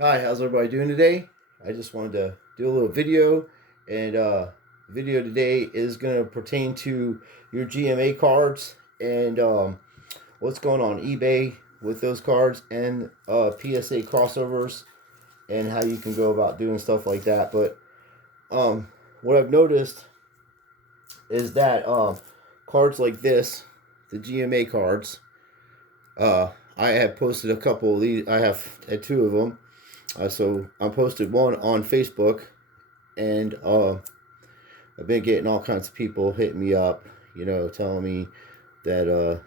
Hi, how's everybody doing today? I just wanted to do a little video, and the video today is going to pertain to your GMA cards and what's going on eBay with those cards and PSA crossovers and how you can go about doing stuff like that. But um, what I've noticed is that cards like this, the GMA cards, I have posted a couple of these. I have had two of them. So I posted one on Facebook, and I've been getting all kinds of people hitting me up, telling me that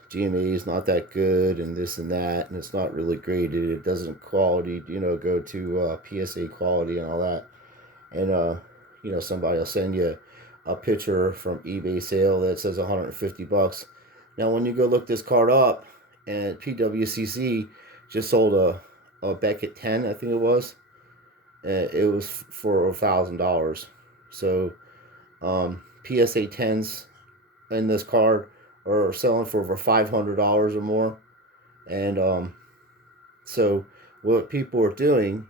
GMA is not that good and this and that, and it's not really graded. It doesn't quality, go to PSA quality and all that. And somebody will send you a picture from eBay sale that says $150. Now, when you go look this card up, and PWCC just sold a Beckett 10, I think it was. It was for $1,000. So PSA 10s in this card are selling for over $500 or more. And so what people are doing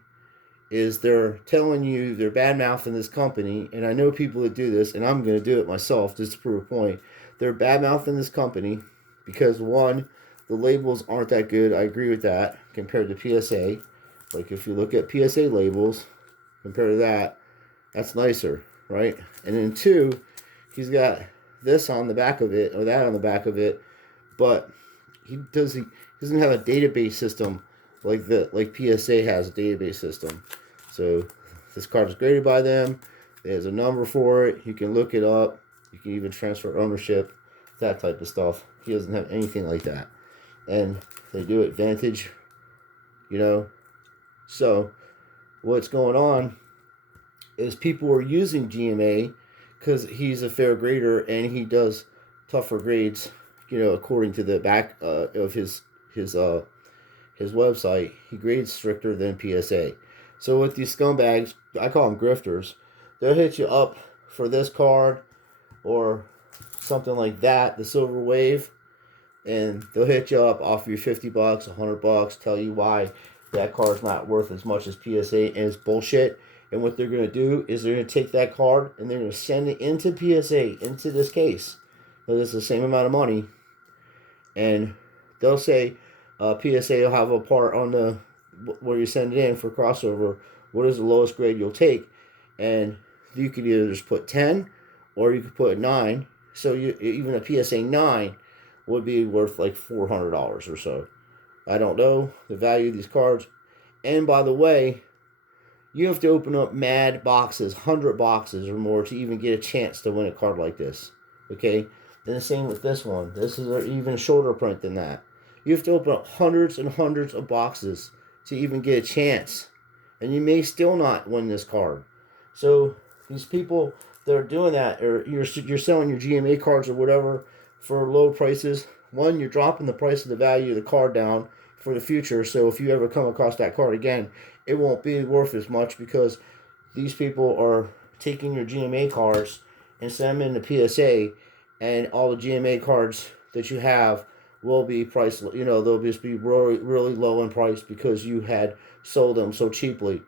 is they're telling you they're bad mouthing this company, and I know people that do this, and I'm going to do it myself just to prove a point. They're bad mouthing this company because one, the labels aren't that good. I agree with that compared to PSA. Like if you look at PSA labels compared to that, that's nicer, right? And then two, he's got this on the back of it or that on the back of it, but he doesn't have a database system like PSA has a database system. So this card is graded by them. There's a number for it. You can look it up. You can even transfer ownership, that type of stuff. He doesn't have anything like that. And they do it vintage, So what's going on is people are using GMA because he's a fair grader and he does tougher grades, according to the back of his website. He grades stricter than PSA. So with these scumbags, I call them grifters, they'll hit you up for this card or something like that, the Silver Wave, and they'll hit you up, offer you $50, $100, tell you why that card's not worth as much as PSA, and it's bullshit. And what they're going to do is they're going to take that card and they're going to send it into PSA, into this case. So it's the same amount of money. And they'll say PSA will have a part on the where you send it in for crossover. What is the lowest grade you'll take? And you could either just put 10 or you could put 9. So even a PSA 9 would be worth like $400 or so. I don't know the value of these cards. And by the way, you have to open up mad boxes, 100 boxes or more to even get a chance to win a card like this. Okay? Then the same with this one. This is an even shorter print than that. You have to open up hundreds and hundreds of boxes to even get a chance. And you may still not win this card. So these people that are doing that, or you're selling your GMA cards or whatever for low prices. One, you're dropping the price of the value of the card down for the future. So if you ever come across that card again, it won't be worth as much because these people are taking your GMA cards and send them into PSA, and all the GMA cards that you have will be priced. They'll just be really, really low in price because you had sold them so cheaply.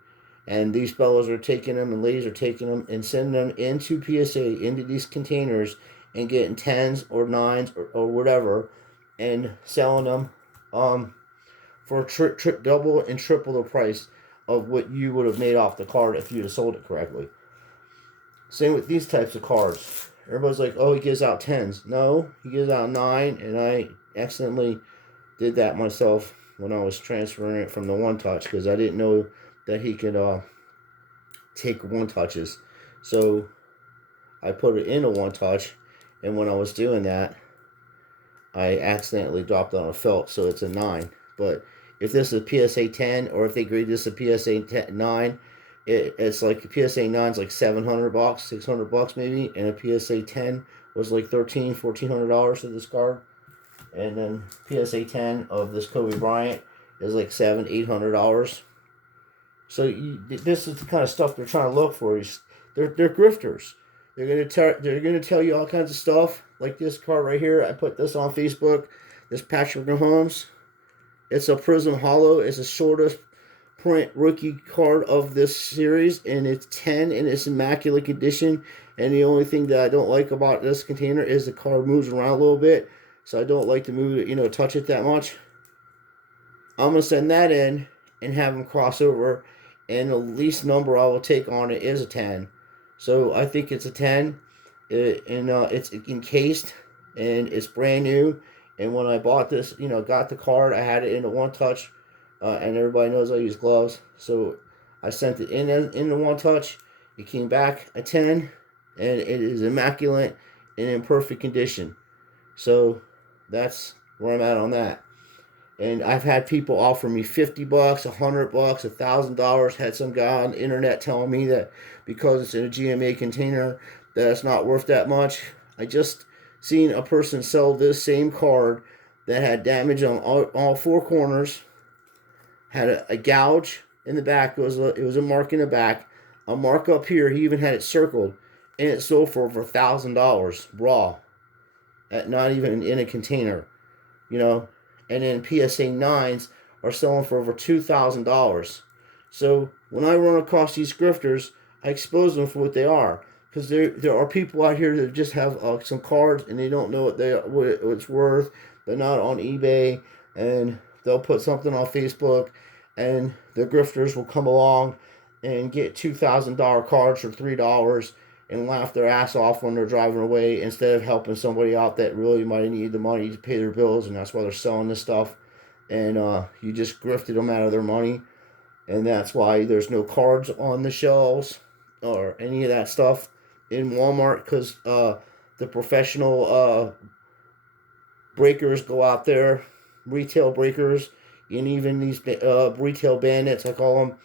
And these fellows are taking them, and ladies are taking them and sending them into PSA, into these containers, and getting 10s or 9s or whatever, and selling them for double and triple the price of what you would have made off the card if you'd have sold it correctly. Same with these types of cards. Everybody's like, oh, he gives out 10s. No, he gives out 9, and I accidentally did that myself when I was transferring it from the one touch because I didn't know that he could take one touches. So I put it in a one touch, and when I was doing that, I accidentally dropped on a felt, so it's a 9. But if this is a PSA 10, or if they grade this a PSA 9, it's like a PSA 9 is like $700, $600 maybe, and a PSA 10 was like $1,400 for this card. And then PSA 10 of this Kobe Bryant is like $700-$800. So this is the kind of stuff they're trying to look for. They're grifters. They're gonna tell you all kinds of stuff like this card right here. I put this on Facebook. This Patrick Mahomes. It's a Prism Hollow. It's the shortest print rookie card of this series, and it's 10 and it's immaculate condition. And the only thing that I don't like about this container is the card moves around a little bit, so I don't like to move it, touch it that much. I'm gonna send that in and have them cross over, and the least number I will take on it is a 10. So I think it's a 10, and it's encased and it's brand new. And when I bought this, got the card, I had it in a one touch, and everybody knows I use gloves, so I sent it in the one touch. It came back a 10, and it is immaculate and in perfect condition. So that's where I'm at on that. And I've had people offer me $50, $100, $1,000. Had some guy on the internet telling me that because it's in a GMA container, that it's not worth that much. I just seen a person sell this same card that had damage on all four corners, had a gouge in the back. It was a mark in the back, a mark up here. He even had it circled, and it sold for over $1,000 raw, at not even in a container, And then PSA 9s are selling for over $2,000. So when I run across these grifters, I expose them for what they are. Because there are people out here that just have some cards and they don't know what it's worth. They're not on eBay, and they'll put something on Facebook, and the grifters will come along and get $2,000 cards for $3 and laugh their ass off when they're driving away, instead of helping somebody out that really might need the money to pay their bills, and that's why they're selling this stuff. And you just grifted them out of their money, and that's why there's no cards on the shelves or any of that stuff in Walmart, because the professional breakers go out there, retail breakers, and even these retail bandits, I call them,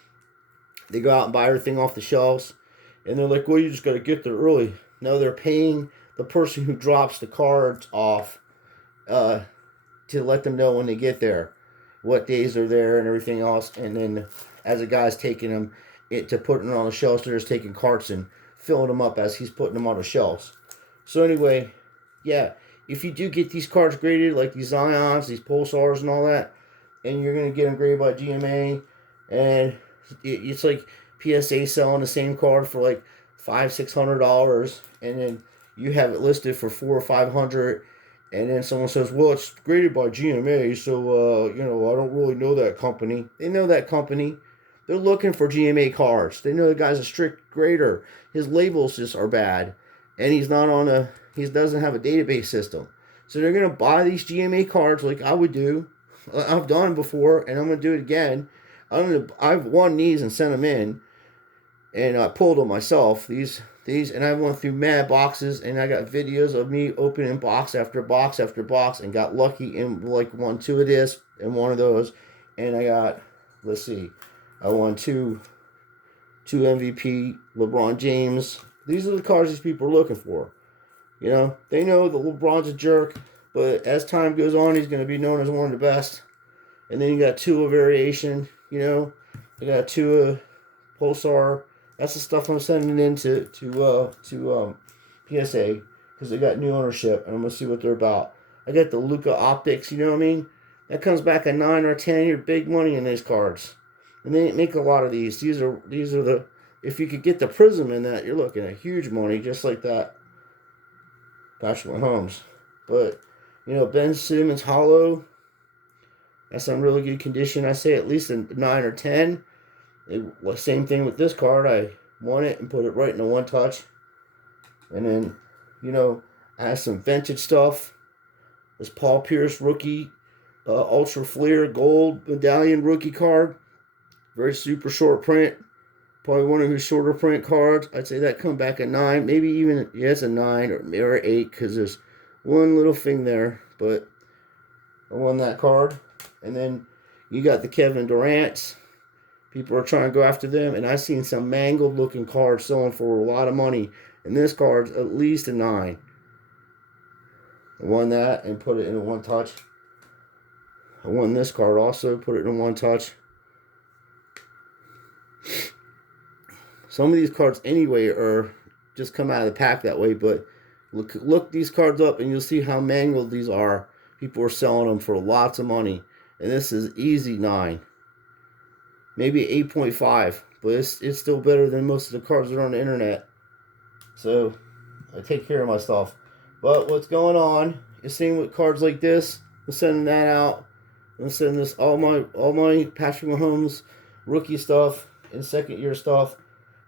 they go out and buy everything off the shelves. And they're like, well, you just got to get there early. No, they're paying the person who drops the cards off to let them know when they get there, what days they're there and everything else. And then as a guy's taking them to put them on the shelves, they're just taking carts and filling them up as he's putting them on the shelves. So anyway, yeah, if you do get these cards graded, like these Zions, these Pulsars and all that, and you're going to get them graded by GMA, and it's like PSA selling the same card for like $500-$600, and then you have it listed for $400 or $500, and then someone says, well, it's graded by GMA, so I don't really know that company. They know that company. They're looking for GMA cards. They know the guy's a strict grader. His labels just are bad, and he doesn't have a database system. So they're gonna buy these GMA cards like I would do. I've done before, and I'm gonna do it again. I've won these and sent them in, and I pulled them myself. These, and I went through mad boxes, and I got videos of me opening box after box after box, and got lucky and like won two of this and one of those, and I got, let's see, I won two MVP LeBron James. These are the cards these people are looking for. They know that LeBron's a jerk, but as time goes on, he's going to be known as one of the best. And then you got Tua variation. I got Tua Pulsar. That's the stuff I'm sending in to PSA, because they got new ownership, and I'm gonna see what they're about. I got the Luka Optics. You know what I mean? That comes back a 9 or 10. You're big money in these cards, and they make a lot of these. These are the, if you could get the Prism in that, you're looking at huge money, just like that Patrick Mahomes. But Ben Simmons Hollow, that's in really good condition. I say at least a 9 or 10. Same thing with this card. I won it and put it right in a one touch. And then, I have some vintage stuff. This Paul Pierce rookie Ultra Flair gold medallion rookie card. Very super short print. Probably one of his shorter print cards. I'd say that come back a 9. Maybe even, it's a 9 or 8, because there's one little thing there. But I won that card. And then you got the Kevin Durant's. People are trying to go after them, and I've seen some mangled looking cards selling for a lot of money, and this card's at least a 9. I won that and put it in a one touch. I won this card also, put it in one touch. Some of these cards anyway are just come out of the pack that way, but look these cards up and you'll see how mangled these are. People are selling them for lots of money, and this is easy 9. maybe 8.5, but it's still better than most of the cards that are on the internet. So I take care of my stuff. But what's going on is same with cards like this. I'm sending that out. I'm sending this all my Patrick Mahomes rookie stuff and second year stuff.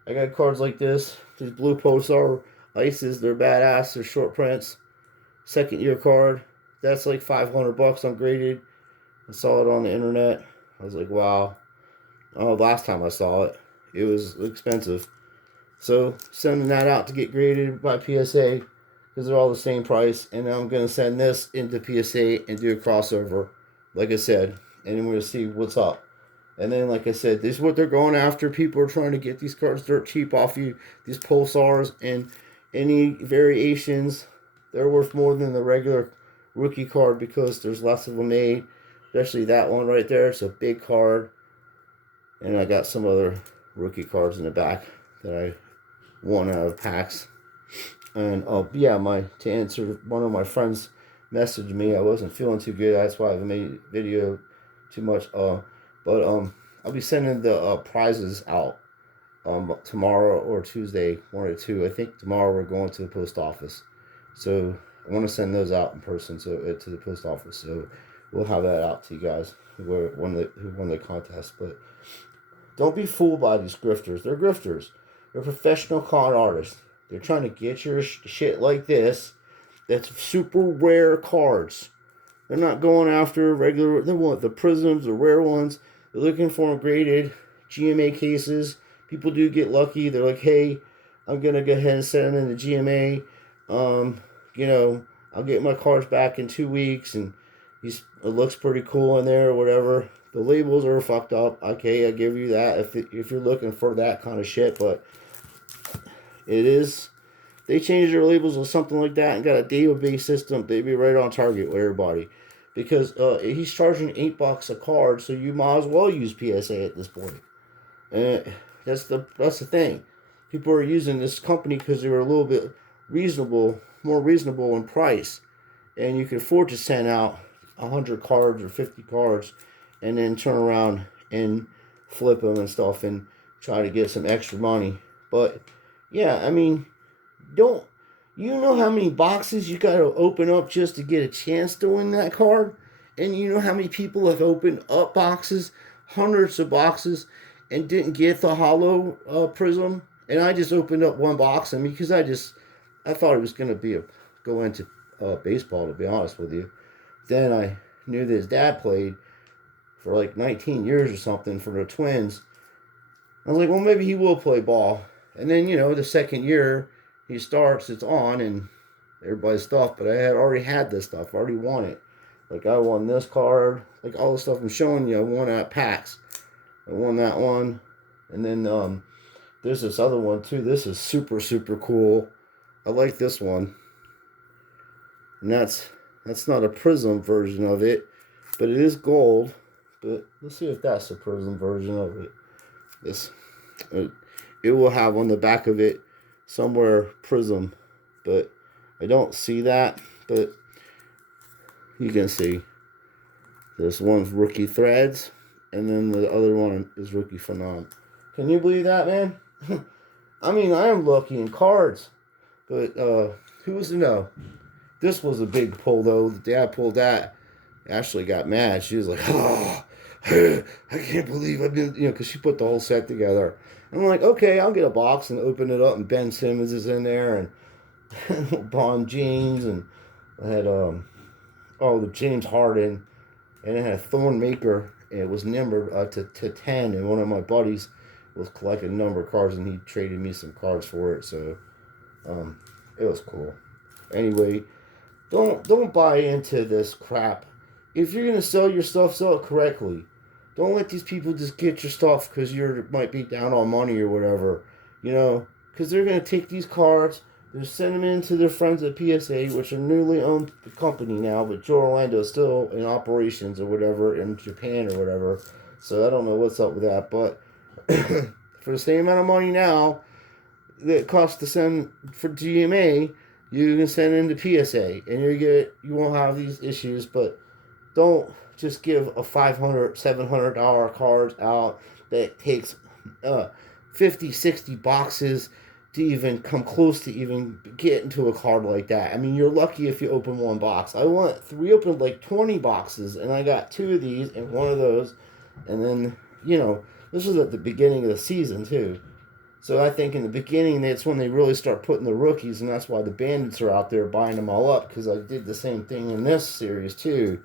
I got cards like this. These blue Pulsar Ices, they're badass. They're short prints. Second year card. That's like $500 ungraded. I saw it on the internet. I was like, wow. Oh, last time I saw it, it was expensive. So sending that out to get graded by PSA because they're all the same price. And I'm going to send this into PSA and do a crossover, like I said. And then we're going to see what's up. And then, like I said, this is what they're going after. People are trying to get these cards dirt cheap off you. These Pulsars and any variations, they're worth more than the regular rookie card because there's less of them made. Especially that one right there. It's a big card. And I got some other rookie cards in the back that I won out of packs. And yeah, to answer, one of my friends messaged me. I wasn't feeling too good. That's why I haven't made a video too much. But I'll be sending the prizes out tomorrow or Tuesday, 1 or 2. I think tomorrow we're going to the post office. So I want to send those out in person to the post office. So we'll have that out to you guys who won the contest. But don't be fooled by these grifters. They're grifters. They're professional con artists. They're trying to get your shit like this. That's super rare cards. They're not going after regular. They want the prisms, the rare ones. They're looking for them graded GMA cases. People do get lucky. They're like, hey, I'm going to go ahead and send them in the GMA. I'll get my cards back in 2 weeks. And it looks pretty cool in there or whatever. The labels are fucked up. Okay, I give you that if you're looking for that kind of shit. But it is, they changed their labels or something like that and got a database system. They'd be right on target with everybody. Because he's charging $8 a card, so you might as well use PSA at this point. And that's the thing. People are using this company because they were a little bit more reasonable in price, and you can afford to send out 100 cards or 50 cards, and then turn around and flip them and stuff, and try to get some extra money. But yeah, I mean, you know how many boxes you got to open up just to get a chance to win that card? And you know how many people have opened up boxes, hundreds of boxes, and didn't get the hollow prism? And I just opened up one box, because I thought it was going to go into baseball, to be honest with you. Then I knew that his dad played for like 19 years or something for the Twins. I was like, well, maybe he will play ball. And then, the second year, he starts, it's on, and everybody's stuff, but I had already had this stuff. I already won it. Like, I won this card. Like, all the stuff I'm showing you, I won at packs. I won that one. And then there's this other one, too. This is super, super cool. I like this one. And that's not a prism version of it, but it is gold. But let's see if that's a prism version of it. It will have on the back of it somewhere prism, but I don't see that. But you can see this one's rookie threads, and then the other one is rookie phenom. Can you believe that, man? I mean, I am lucky in cards, but who was to know? This was a big pull, though. The dad pulled that. Ashley got mad. She was like, oh, I can't believe I've been, because she put the whole set together. I'm like, okay, I'll get a box and open it up, and Ben Simmons is in there, and Bond James, and I had the James Harden, and it had a Thorn Maker, and it was numbered to 10, and one of my buddies was collecting a number of cards, and he traded me some cards for it, so it was cool. Anyway, don't buy into this crap. If you're gonna sell your stuff, sell it correctly. Don't let these people just get your stuff because you might be down on money or whatever, because they're going to take these cards, they'll send them in to their friends at PSA, which are newly owned company now, but Joe Orlando is still in operations or whatever in Japan or whatever, so I don't know what's up with that, but for the same amount of money now that it costs to send for GMA, you can send in to PSA, and you won't have these issues, but don't just give a $500, $700 cards out that takes 50, 60 boxes to even come close to even get into a card like that. I mean, you're lucky if you open one box. We opened like 20 boxes, and I got 2 of these and 1 of those, and then, this was at the beginning of the season, too. So I think in the beginning, that's when they really start putting the rookies, and that's why the bandits are out there buying them all up, because I did the same thing in this series, too.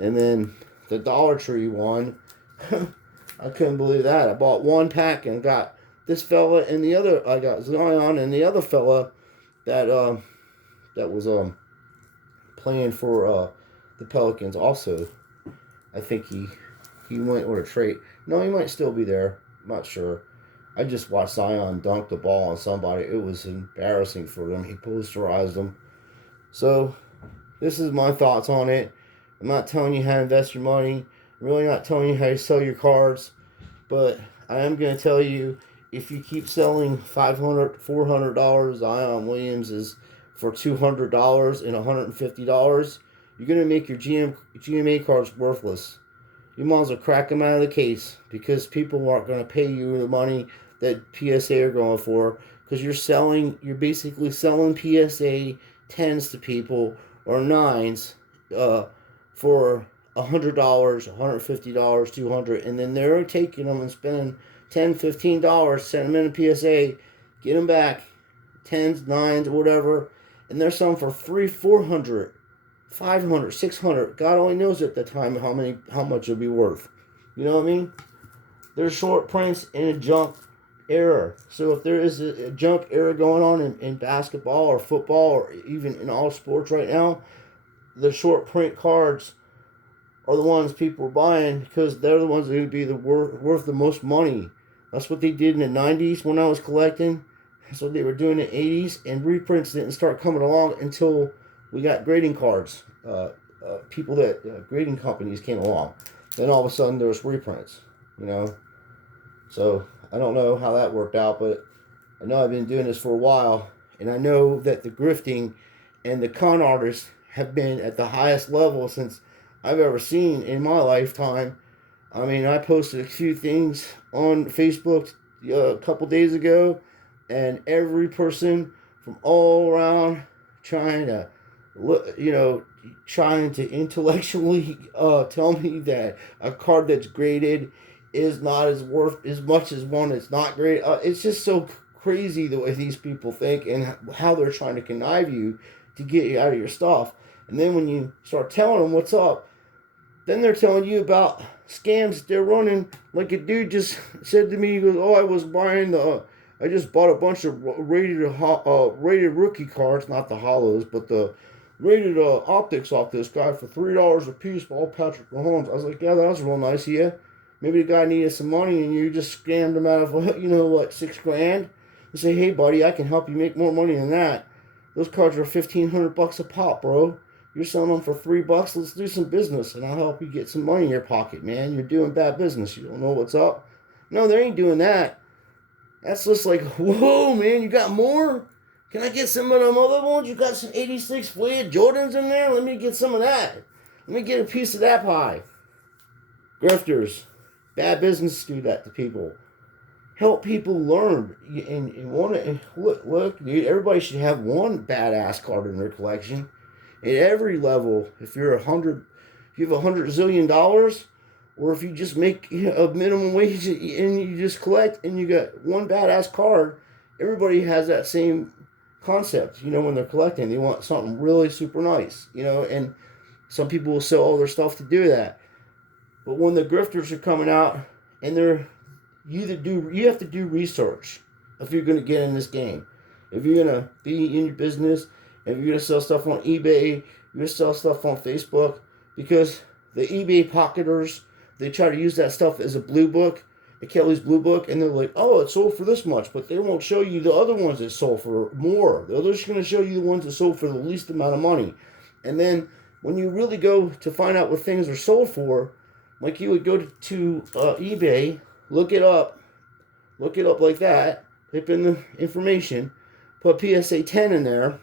And then the Dollar Tree one, I couldn't believe that. I bought 1 pack and got this fella and the other. I got Zion and the other fella that that was playing for the Pelicans. Also, I think he went with a trade. No, he might still be there. I'm not sure. I just watched Zion dunk the ball on somebody. It was embarrassing for them. He posterized them. So this is my thoughts on it. I'm not telling you how to invest your money. I'm really not telling you how to sell your cards. But I am going to tell you, if you keep selling $500, $400 Zion Williams is for $200 and $150, you're going to make your GMA cards worthless. You might as well crack them out of the case, because people aren't going to pay you the money that PSA are going for, because you're basically selling PSA 10s to people or 9s for $100, $150, $200, and then they're taking them and spending $10, $15, send them in a PSA, get them back, 10s, 9s, or whatever, and they're selling for $300, $400, $500, $600. God only knows at the time how much it'll be worth. You know what I mean? There's short prints in a junk era. So if there is a junk era going on in basketball or football or even in all sports right now, the short print cards are the ones people are buying, because they're the ones that are going to be worth the most money. That's what they did in the 90s when I was collecting. That's what they were doing in the 80s, and reprints didn't start coming along until we got grading cards. Grading companies came along. Then all of a sudden there's reprints, So I don't know how that worked out, but I know I've been doing this for a while, and I know that the grifting and the con artists have been at the highest level since I've ever seen in my lifetime. I mean, I posted a few things on Facebook a couple days ago, and every person from all around trying to intellectually tell me that a card that's graded is not as worth as much as one that's not graded. It's just so crazy the way these people think and how they're trying to connive you to get you out of your stuff. And then when you start telling them what's up, then they're telling you about scams they're running. Like a dude just said to me, he goes, "Oh, I just bought a bunch of rated rookie cards, not the hollows, but the rated optics off this guy for $3 a piece for all Patrick Mahomes." I was like, "Yeah, that was real nice of you. Maybe the guy needed some money and you just scammed him out of $6,000. You say, hey, buddy, I can help you make more money than that. Those cards are $1,500 a pop, bro. You're selling them for $3. Let's do some business, and I'll help you get some money in your pocket, man. You're doing bad business. You don't know what's up." No, they ain't doing that. That's just like, whoa, man, you got more? Can I get some of them other ones? You got some 86 Fleet Jordans in there? Let me get some of that. Let me get a piece of that pie. Grifters. Bad business do that to people. Help people learn. Look, dude, everybody should have one badass card in their collection. At every level, if you have $100 zillion, or if you just make a minimum wage and you just collect and you got one badass card, everybody has that same concept. When they're collecting, they want something really super nice. And some people will sell all their stuff to do that. But when the grifters are coming out, and you have to do research if you're going to get in this game. If you're going to be in your business, if you're going to sell stuff on eBay, you're going to sell stuff on Facebook, because the eBay pocketers, they try to use that stuff as a blue book, the Kelly's blue book, and they're like, oh, it sold for this much, but they won't show you the other ones that sold for more. They're just going to show you the ones that sold for the least amount of money. And then when you really go to find out what things are sold for, like you would go to eBay, look it up like that, type in the information, put PSA 10 in there,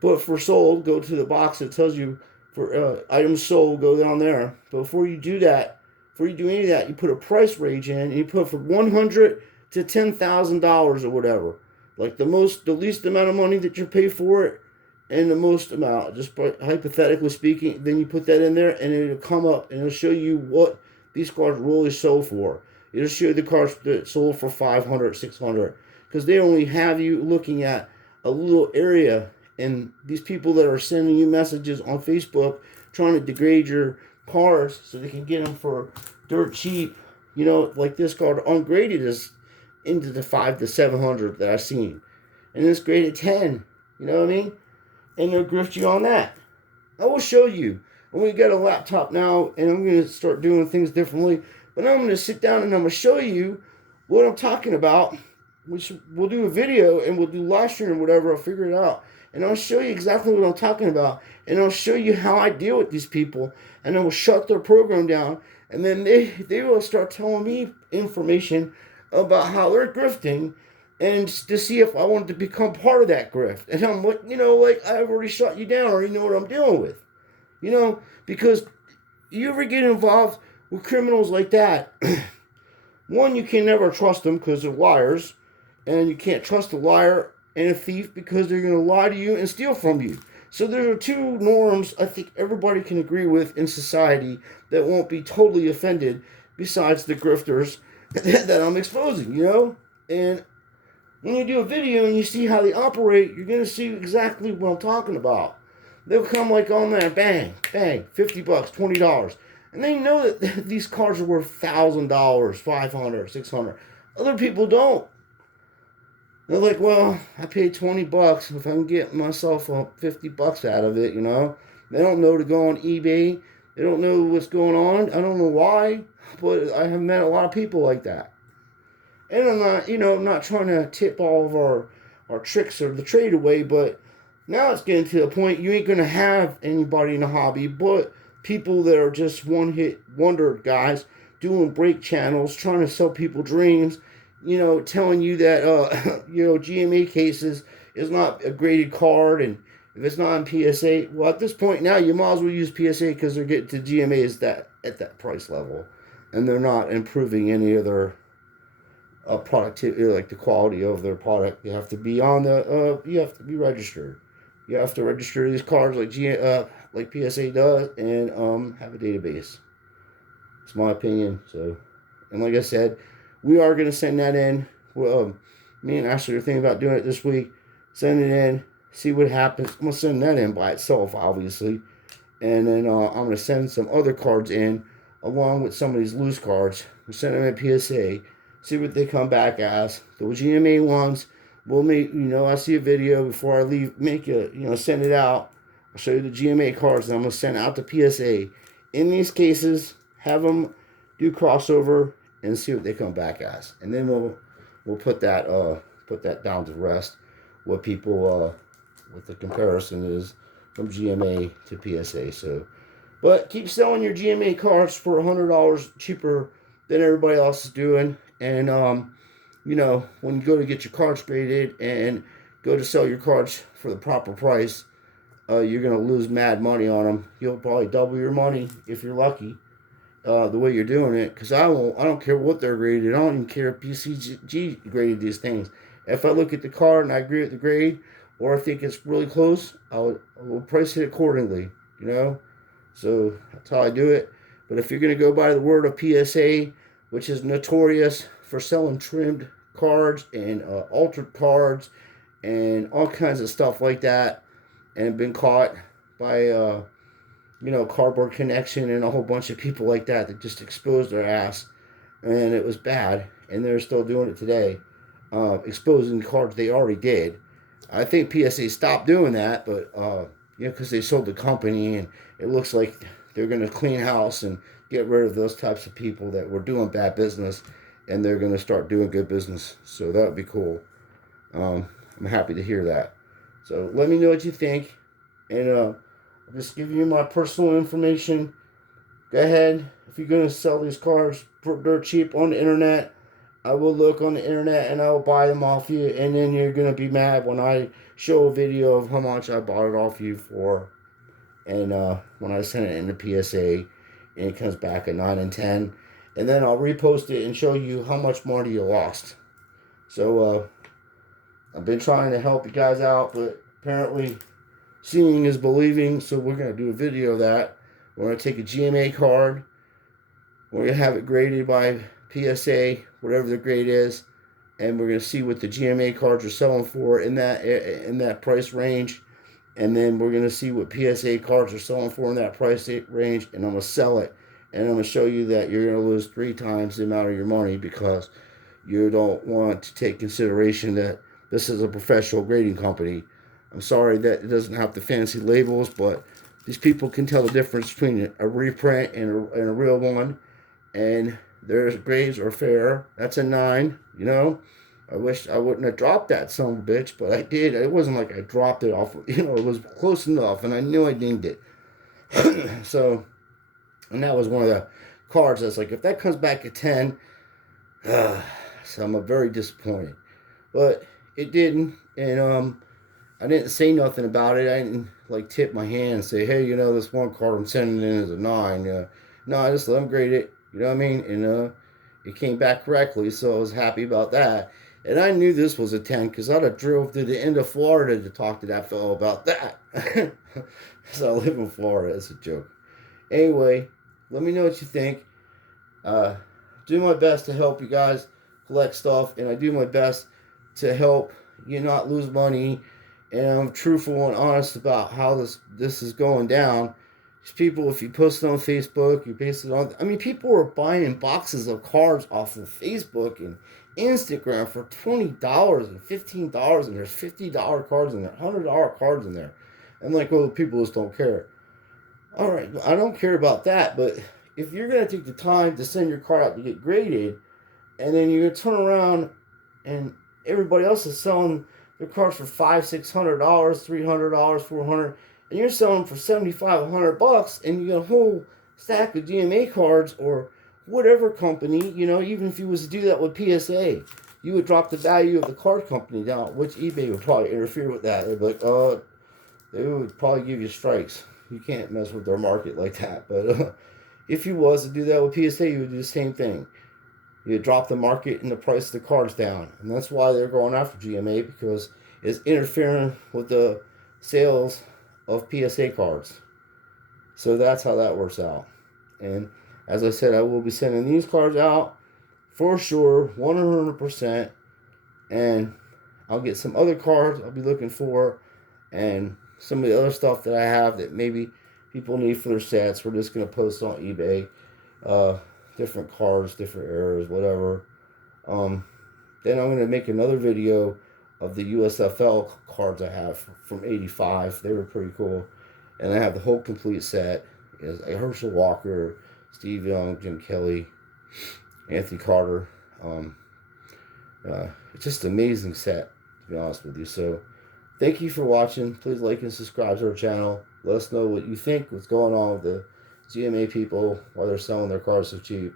put for sold, go to the box that tells you for items sold, go down there. But before you do that, before you do any of that, you put a price range in, and you put from $100 to $10,000 or whatever, like the least amount of money that you pay for it, and the most amount, just hypothetically speaking. Then you put that in there, and it'll come up, and it'll show you what these cars really sold for. It'll show you the cars that sold for 500, 600, because they only have you looking at a little area. And these people that are sending you messages on Facebook trying to degrade your cars so they can get them for dirt cheap, like this car ungraded is into the 5 to 700 that I've seen, and it's graded 10. You know what I mean? And they'll grift you on that. I will show you. And we got a laptop now, and I'm going to start doing things differently. But I'm going to sit down and I'm going to show you what I'm talking about. We'll do a video and we'll do live stream or whatever. I'll figure it out. And I'll show you exactly what I'm talking about. And I'll show you how I deal with these people. And I will shut their program down. And then they will start telling me information about how they're grifting, and to see if I wanted to become part of that grift. And I'm like, I've already shut you down. I already know what I'm dealing with. Because you ever get involved with criminals like that, one, you can never trust them because they're liars. And you can't trust a liar and a thief because they're going to lie to you and steal from you. So there are two norms I think everybody can agree with in society that won't be totally offended, besides the grifters that I'm exposing, And when you do a video and you see how they operate, you're going to see exactly what I'm talking about. They'll come like on there, bang, bang, $50, $20. And they know that these cars are worth $1,000, $500, $600. Other people don't. They're like, well, I paid $20 if I can get myself $50 out of it, They don't know to go on eBay. They don't know what's going on. I don't know why, but I have met a lot of people like that. And I'm not trying to tip all of our tricks or the trade away, but now it's getting to the point you ain't going to have anybody in the hobby but people that are just one-hit wonder guys doing break channels, trying to sell people dreams, telling you that, GMA cases is not a graded card, and if it's not on PSA, well, at this point now, you might as well use PSA because they're getting to GMA at that price level, and they're not improving any of their productivity, like the quality of their product. You have to be you have to be registered. You have to register these cards like PSA does, and have a database. It's my opinion. So, and like I said, we are going to send that in. Well, me and Ashley are thinking about doing it this week. Send it in, see what happens. I'm going to send that in by itself, obviously. And then I'm going to send some other cards in, along with some of these loose cards. We'll send them at PSA, see what they come back as. The GMA ones, we'll make, I see a video before I leave, send it out. I'll show you the GMA cards that I'm going to send out to PSA. In these cases, have them do crossover and see what they come back as, and then we'll put that down to rest. What people what the comparison is from GMA to PSA. So, but keep selling your GMA cards for $100 cheaper than everybody else is doing. And when you go to get your cards graded and go to sell your cards for the proper price, you're gonna lose mad money on them. You'll probably double your money if you're lucky. The way you're doing it, because I don't care what they're graded. I don't even care if PCG graded these things. If I look at the card and I agree with the grade, or I think it's really close, I will price it accordingly. So that's how I do it. But if you're going to go by the word of PSA, which is notorious for selling trimmed cards and altered cards and all kinds of stuff like that, and been caught by Cardboard Connection and a whole bunch of people like that just exposed their ass, and it was bad, and they're still doing it today, exposing cards they already did. I think PSA stopped doing that, but because they sold the company, and it looks like they're going to clean house and get rid of those types of people that were doing bad business, and they're going to start doing good business. So that would be cool. I'm happy to hear that. So let me know what you think, and I'm just giving you my personal information. Go ahead. If you're going to sell these cars for dirt cheap on the internet, I will look on the internet and I will buy them off you, and then you're going to be mad when I show a video of how much I bought it off you for. And when I send it in the PSA and it comes back at 9 and 10, and then I'll repost it and show you how much money you lost. So I've been trying to help you guys out, but apparently seeing is believing, so we're going to do a video of that. We're going to take a GMA card, we're going to have it graded by PSA, whatever the grade is, and we're going to see what the GMA cards are selling for in that price range, and then we're going to see what PSA cards are selling for in that price range, and I'm going to sell it, and I'm going to show you that you're going to lose 3 times the amount of your money because you don't want to take consideration that this is a professional grading company. I'm sorry that it doesn't have the fancy labels, but these people can tell the difference between a reprint and a real one, and their grades are fair. That's a 9, you know. I wish I wouldn't have dropped that son of a bitch, but I did. It wasn't like I dropped it off, you know, it was close enough, and I knew I dinged it. So, and that was one of the cards that's like, if that comes back at 10, so I'm very disappointed. But it didn't, and I didn't say nothing about it. I didn't like tip my hand and say, hey, you know, this one card I'm sending in is a 9. No, I just let them grade it. You know what I mean? And it came back correctly, so I was happy about that. And I knew this was a 10 because I'd have drove to the end of Florida to talk to that fellow about that. So I live in Florida. It's a joke. Anyway, let me know what you think. Do my best to help you guys collect stuff, and I do my best to help you not lose money. And I'm truthful and honest about how this is going down. These people, if you post it on Facebook, you paste it on. I mean, people are buying boxes of cards off of Facebook and Instagram for $20 and $15, and there's $50 cards in there, $100 cards in there. I'm like, well, people just don't care. All right, I don't care about that, but if you're gonna take the time to send your card out to get graded, and then you're gonna turn around and everybody else is selling their cards for $500, $600, $300, $400, and you're selling them for $75, $100, and you got a whole stack of GMA cards or whatever company, you know, even if you was to do that with PSA, you would drop the value of the card company down, which eBay would probably interfere with that. They'd be like, they would probably give you strikes. You can't mess with their market like that. But if you was to do that with PSA, you would do the same thing. You drop the market and the price of the cards down. And that's why they're going after GMA, because it's interfering with the sales of PSA cards. So that's how that works out. And as I said, I will be sending these cards out for sure, 100%. And I'll get some other cards I'll be looking for, and some of the other stuff that I have that maybe people need for their sets. We're just going to post on eBay. Different cards, different eras, whatever. Then I'm going to make another video of the USFL cards I have from '85. They were pretty cool. And I have the whole complete set. It's Herschel Walker, Steve Young, Jim Kelly, Anthony Carter. It's just an amazing set, to be honest with you. So thank you for watching. Please like and subscribe to our channel. Let us know what you think, what's going on with the GMA people, why they're selling their cards so cheap.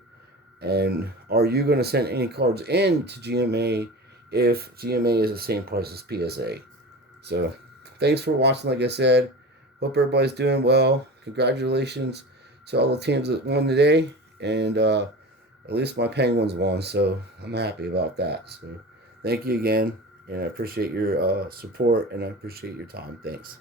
And are you going to send any cards in to GMA if GMA is the same price as PSA? So thanks for watching. Like I said, hope everybody's doing well. Congratulations to all the teams that won today. And at least my Penguins won, so I'm happy about that. So thank you again, and I appreciate your support, and I appreciate your time. Thanks.